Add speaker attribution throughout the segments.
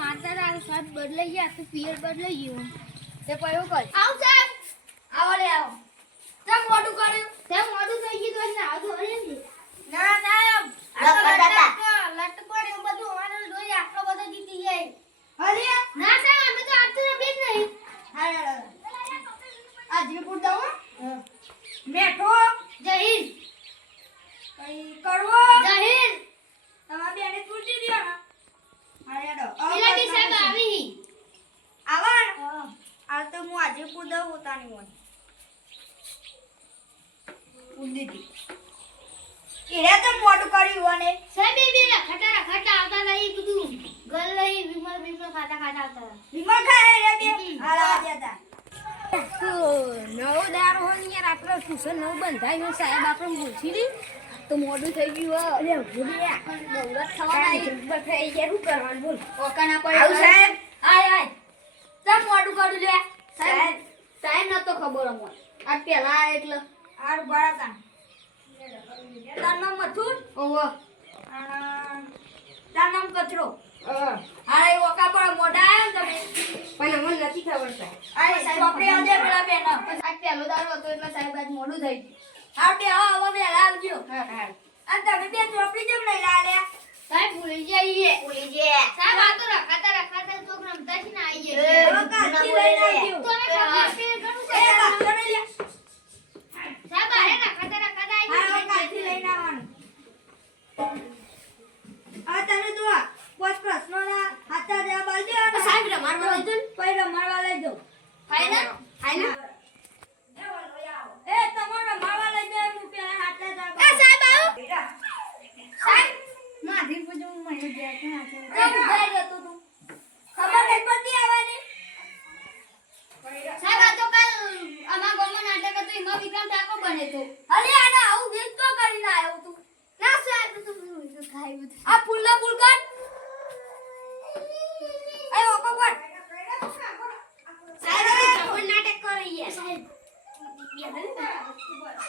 Speaker 1: મારતા તારે સાહેબ બદલાઈ ગયા તો પિયર બદલાઈ ગયું તે પયો કર.
Speaker 2: આવ સાહેબ
Speaker 1: આવો લે આવો.
Speaker 2: તેમ મોટું કર્યું.
Speaker 1: તેમ મોટું થઈ ગયું તો એટલે આવું નહીં ને.
Speaker 2: ના સાહેબ લટપણ એવું બધું અમારે જોઈએ આટલો બધો જીતી જાય.
Speaker 1: અરે
Speaker 2: ના સાહેબ અમે તો આટલું બી જ નહીં.
Speaker 1: હારે આ જીપુર દઉં મેઠો
Speaker 2: જય હિન્દ
Speaker 1: કઈ કરવો
Speaker 2: જય હિન્દ
Speaker 1: તમારે બેને છૂટી દ્યો ને હારે હેડો
Speaker 2: ઇલાટી સાહેબ આવી
Speaker 1: આવા આ તો હું આજે પૂર દઉં પોતાની હોય ઉંદી એરે તો મોટું કર્યું અને
Speaker 2: સાહેબ એ બે રખતા રખતા આવતા નહીં બધું ગલ લઈ વિમલ ખાતા ખાતા આવતા.
Speaker 1: વિમલ ખાય રે બે હાલા જતા નવ દારો હોય ને યાર આપણે ટ્યુશન નવ બંધાય હોય સાહેબ આપણે પૂછી દી. તો મોડું થઈ ગયું અરે ભૂલી થઈ ગયા શું કરવાનું બોલ. ઓકાના પડે
Speaker 3: આવું સાહેબ?
Speaker 1: આય આય. ચા મોડું કર્યું લે સાહેબ સાહેબ. નતો ખબર અમને. આ પેલા એટલે. આર બળાતા તાર નામ મથુર? ઓહો. તાર નામ કચરો. અરે ઓકા પર મોઢા આયા તમે
Speaker 3: પણ અમને નથી ખબર સાહેબ.
Speaker 1: સાહેબ આપણે આજે પેલા બેન. આજ પહેલો દારો હતો એટલે સાહેબ આજ મોડું થઈ ગયું. હા બે હા હવે વહેલા આવજો
Speaker 3: હા હા.
Speaker 1: આ તમે બે ચોપડી જેમ લઈ લાલ્યા
Speaker 2: સાહેબ ભૂલી જઈએ.
Speaker 3: ભૂલી ગયા
Speaker 2: સાહેબ આ તો રખાતા રખાતા તો રમતા જ ના આવી
Speaker 3: એ,
Speaker 2: જઈએ
Speaker 1: હવે કાચી લઈને આવજો.
Speaker 2: તો અમે ખબર છે ઘણું સાહેબ
Speaker 1: બાપડો લે.
Speaker 2: સાહેબ આરે રખાતા રખાતા આવી
Speaker 1: હા. કાચી લઈને આવવાનું. હવે તમે જુઓ પોચ પ્રશ્નોના હાથા
Speaker 2: સાહેબ લઈ ને.
Speaker 1: પછી રમાડવા લઈ એ તમારે રમાડવા લઈ જાઓ હું પેલા હાથા જવાબ
Speaker 2: એ પુલ આવો
Speaker 1: સાહેબ
Speaker 2: માધી પૂજું મને ગયા છે
Speaker 1: કેમ ઉધાઈ જતો તું ખબર નહીં પડતી આવવાની
Speaker 2: સાહેબ આ તો કાલ અમારા ગામમાં નાટક હતું એમાં વિક્રમ ઠાકોર બને તો
Speaker 1: અરે આને આવું ગીત તો કરીને આવ્યો તું
Speaker 2: ના સાહેબ તો ખાઈ બધું
Speaker 1: આ ફૂલના ફૂલ કર એ ઓકો કર
Speaker 2: સાહેબ ઠાકોર નાટક કરી ગયા સાહેબ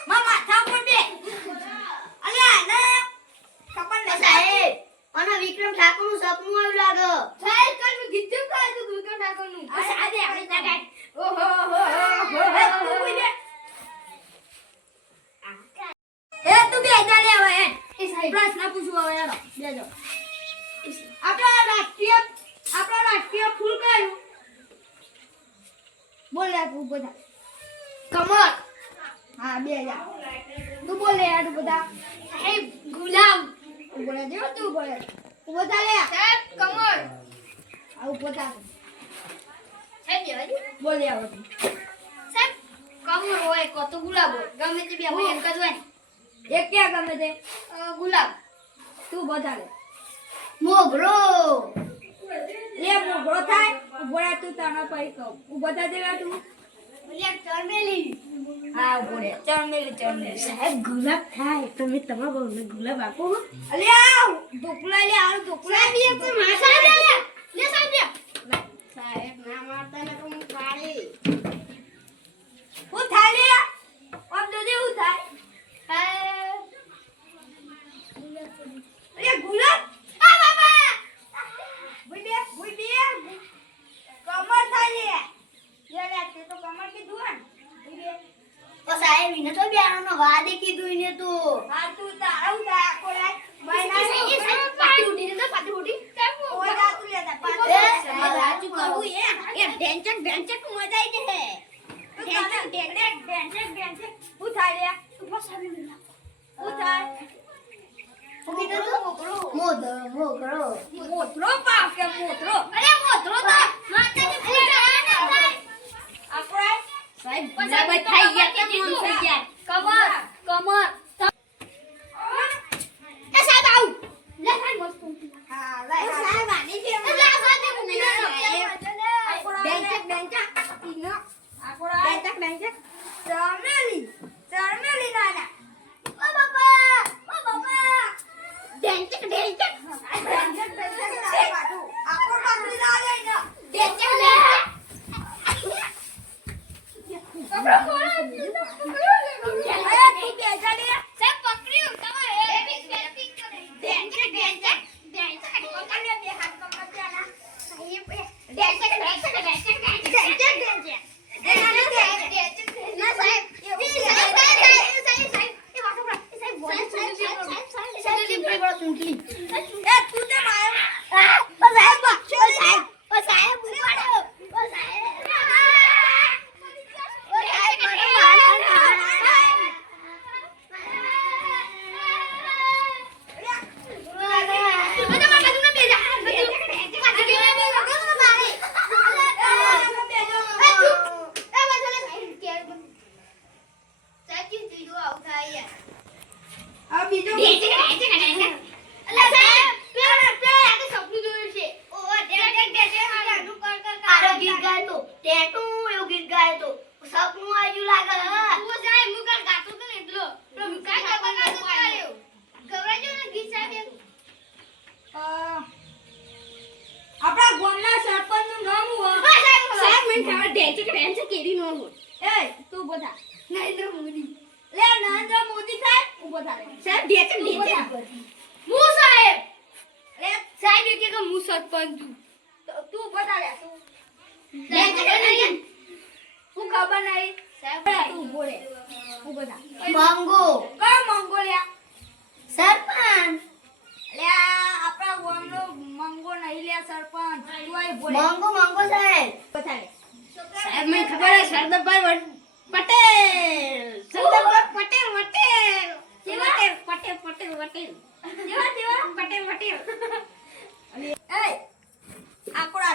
Speaker 1: માં માથા ઉપર બે. અલે આને ખબર નહીં
Speaker 3: સાહેબ મને વિક્રમ ઠાકોરનું સપનું આવ્યું લાગે.
Speaker 2: સાહેબ કાલ મેં ગીત કેમ ગાયું હતું વિક્રમ ઠાકોરનું
Speaker 1: આ સાહેબ આપણે ના ગાય
Speaker 2: ઓહો હો
Speaker 1: એ તું બોલ દે. એ તું બે જા લે હવે
Speaker 2: એ. સાહેબ
Speaker 1: પ્રશ્ન પૂછું હવે હેડો બેજો આપણા રાષ્ટ્રીય આપણા રાષ્ટ્રીય ફૂલ કયું? બોલ લે તું બધા.
Speaker 2: કમર
Speaker 1: હા બે જા. તું બોલે યાર બધા.
Speaker 2: સાહેબ ગુલાબ
Speaker 1: તું બોલે દેવો તું બોલે. બધા લે.
Speaker 2: સાહેબ કમર
Speaker 1: આવું પોતા
Speaker 2: સાહેબ
Speaker 1: બોલે આવો બોલ.
Speaker 2: સાહેબ કમર હોય કો તો ગુલાબ હોય. ગમે તે બે હોય એક જ હોય
Speaker 1: એક ક્યાં ગમે તે?
Speaker 2: ગુલાબ.
Speaker 1: તું બધા લે.
Speaker 2: મોગરો.
Speaker 1: લે મોગરો થાય. ઊભો રહે તું તને પાઈ કહું. ઊભો થા દેવા તું. હા ઊભો રહે ચરમેલી ચરમેલી
Speaker 3: સાહેબ ગુલાબ થાય. તમે તમારા બહુને ગુલાબ આપો.
Speaker 1: અલે આવ ઢોકળા લે આવ ઢોકળા.
Speaker 2: સાહેબ એક તો લે. લે લે. સાહેબ
Speaker 3: ના મારતા ને હું પાડી
Speaker 1: ચૂંટણી
Speaker 2: એ
Speaker 1: તું
Speaker 2: તે
Speaker 1: માયો ઓ
Speaker 3: સાહેબ
Speaker 2: ઓ સાહેબ ઓ સાહેબ
Speaker 1: મને મારો
Speaker 2: ઓ
Speaker 3: સાહેબ બીજો
Speaker 2: તને ખબર
Speaker 3: મંગો.
Speaker 2: કયો મંગો
Speaker 3: લ્યા?
Speaker 2: સરપંચ. લ્યા આપણા ગામનો મંગો નહીં લ્યા સરપંચ. તું
Speaker 3: મંગો મંગો સાહેબ. સાહેબ મને ખબર છે સરદારભાઈ પટેલ. સરદારભાઈ પટેલ પટેલ.
Speaker 2: પટેલ
Speaker 3: પટેલ પટેલ પટેલ.
Speaker 2: જેવા જેવા?
Speaker 3: પટેલ
Speaker 2: આકડા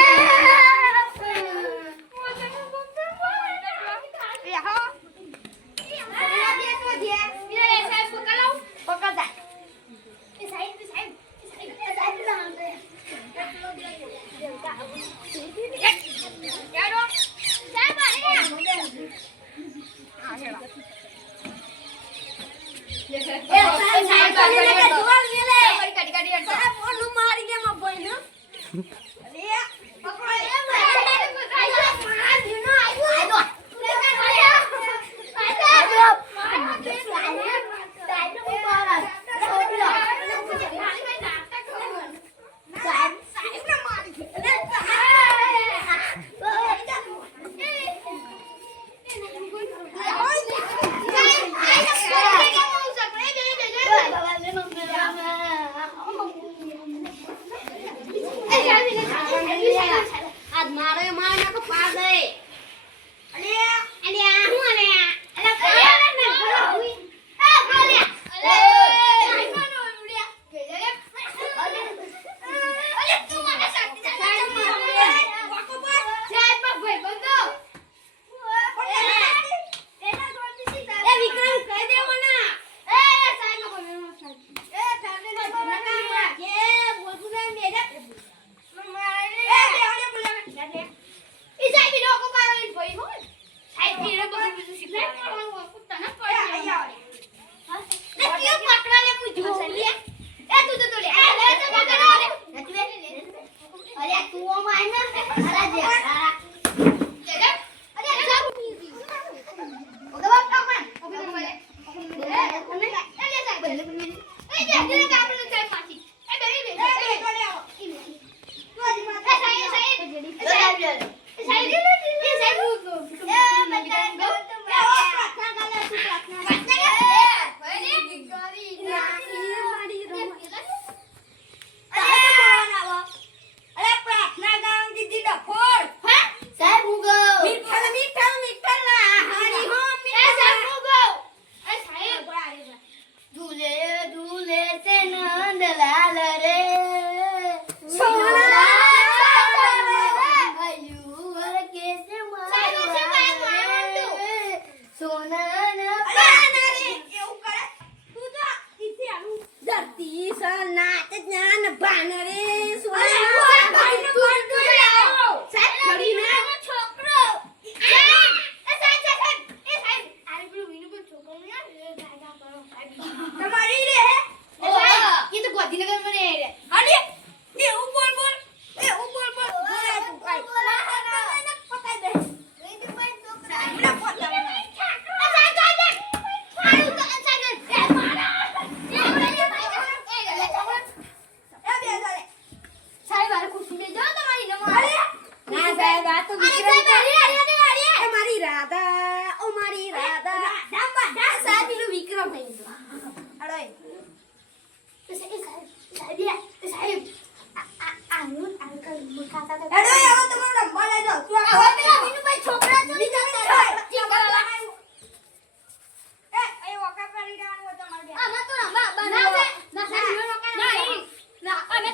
Speaker 1: Gracias. કરી દેવાનું હોય તમારે
Speaker 2: અમે તો
Speaker 3: ના ના ના ના
Speaker 2: અમે